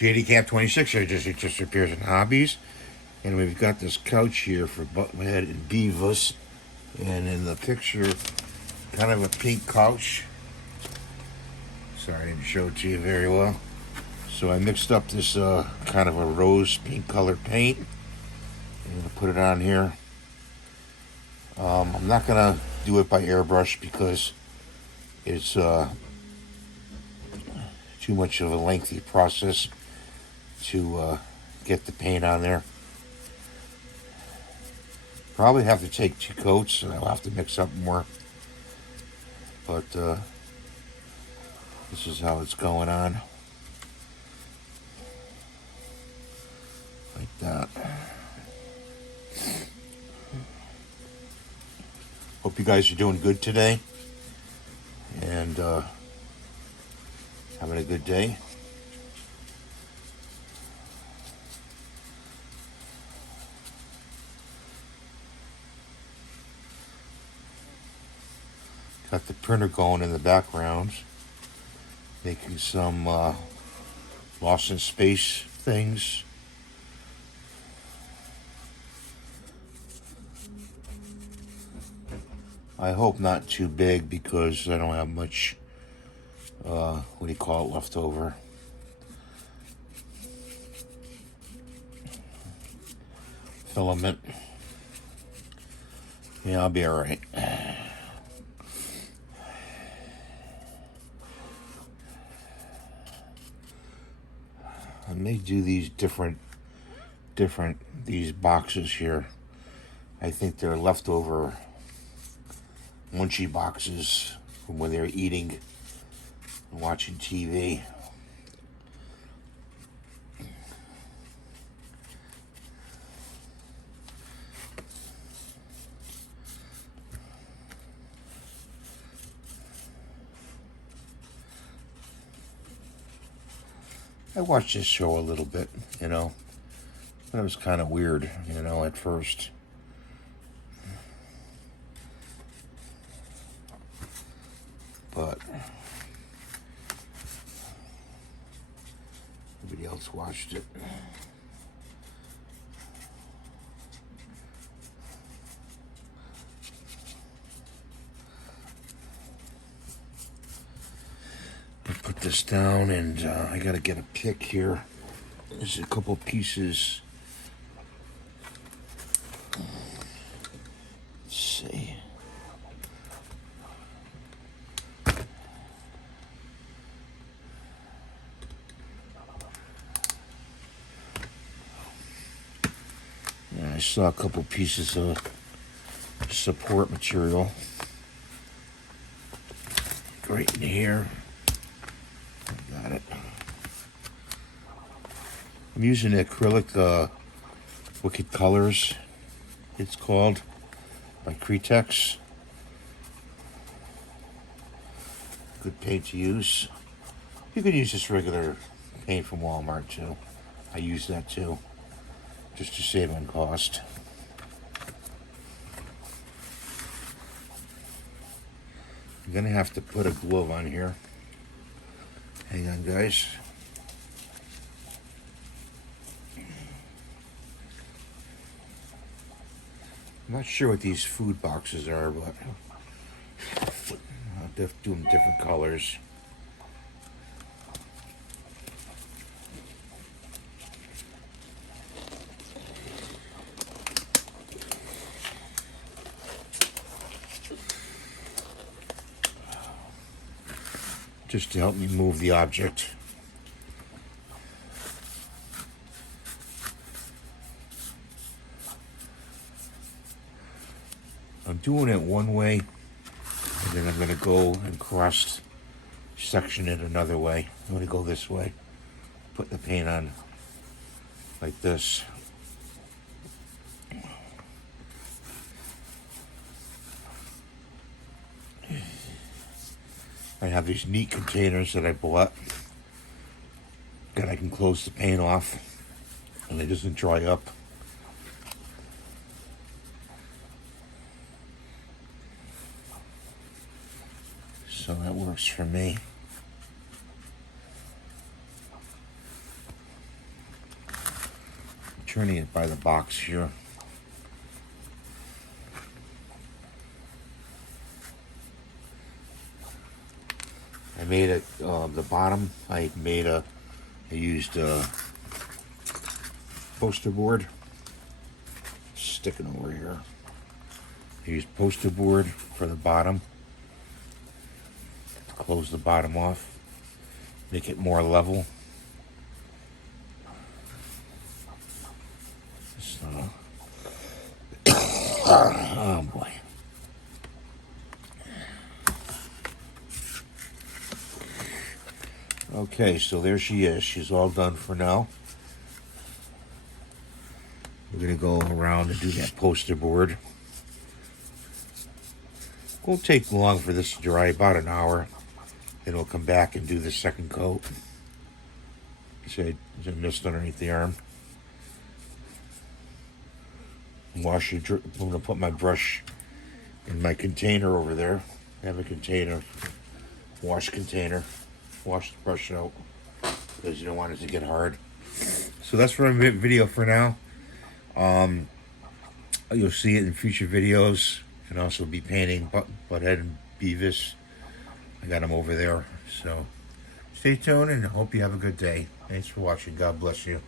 JD Camp 26 here, it just appears in hobbies. And we've got this couch here for Butthead and Beavis. And in the picture, kind of a pink couch. Sorry, I didn't show it to you very well. So I mixed up this kind of a rose pink color paint. I'm going to put it on here. I'm not going to do it by airbrush because it's too much of a lengthy process to get the paint on there. Probably have to take 2 coats and I'll have to mix up more. But this is how it's going on. Like that. Hope you guys are doing good today. And having a good day. Got the printer going in the background, making some Lost in Space things. I hope not too big because I don't have much, left over. Filament. Yeah, I'll be alright. I may do these these boxes here. I think they're leftover munchie boxes from when they were eating and watching TV. I watched this show a little bit, but it was kind of weird, at first. But nobody else watched it. Put this down, and I gotta get a pick here. There's a couple pieces. Let's see. Yeah, I saw a couple pieces of support material right in here. Got it. I'm using acrylic Wicked Colors, it's called, by Cretex. Good paint to use. You could use this regular paint from Walmart too. I use that too, just to save on cost. I'm gonna have to put a glove on here. Hang on, guys. I'm not sure what these food boxes are, but I'll have to do them different colors. Just to help me move the object. I'm doing it one way, and then I'm going to go and cross section it another way. I'm going to go this way, put the paint on like this. I have these neat containers that I bought that I can close the paint off and it doesn't dry up. So that works for me. turning it by the box here. I made it, the bottom, I used poster board, sticking over here. I used poster board for the bottom, to close the bottom off, make it more level. So, oh boy. Okay, so there she is. She's all done for now. We're going to go around and do that poster board. Won't take long for this to dry, about an hour. Then we'll come back and do the second coat. See, there's a mist underneath the arm. Wash your. I'm going to put my brush in my container over there. I have a container, wash container. Wash the brush out because you don't want it to get hard. So that's for my video for now. You'll see it in future videos, and also be painting Butthead and Beavis. I got them over there. So stay tuned, and I hope you have a good day. Thanks for watching. God bless you.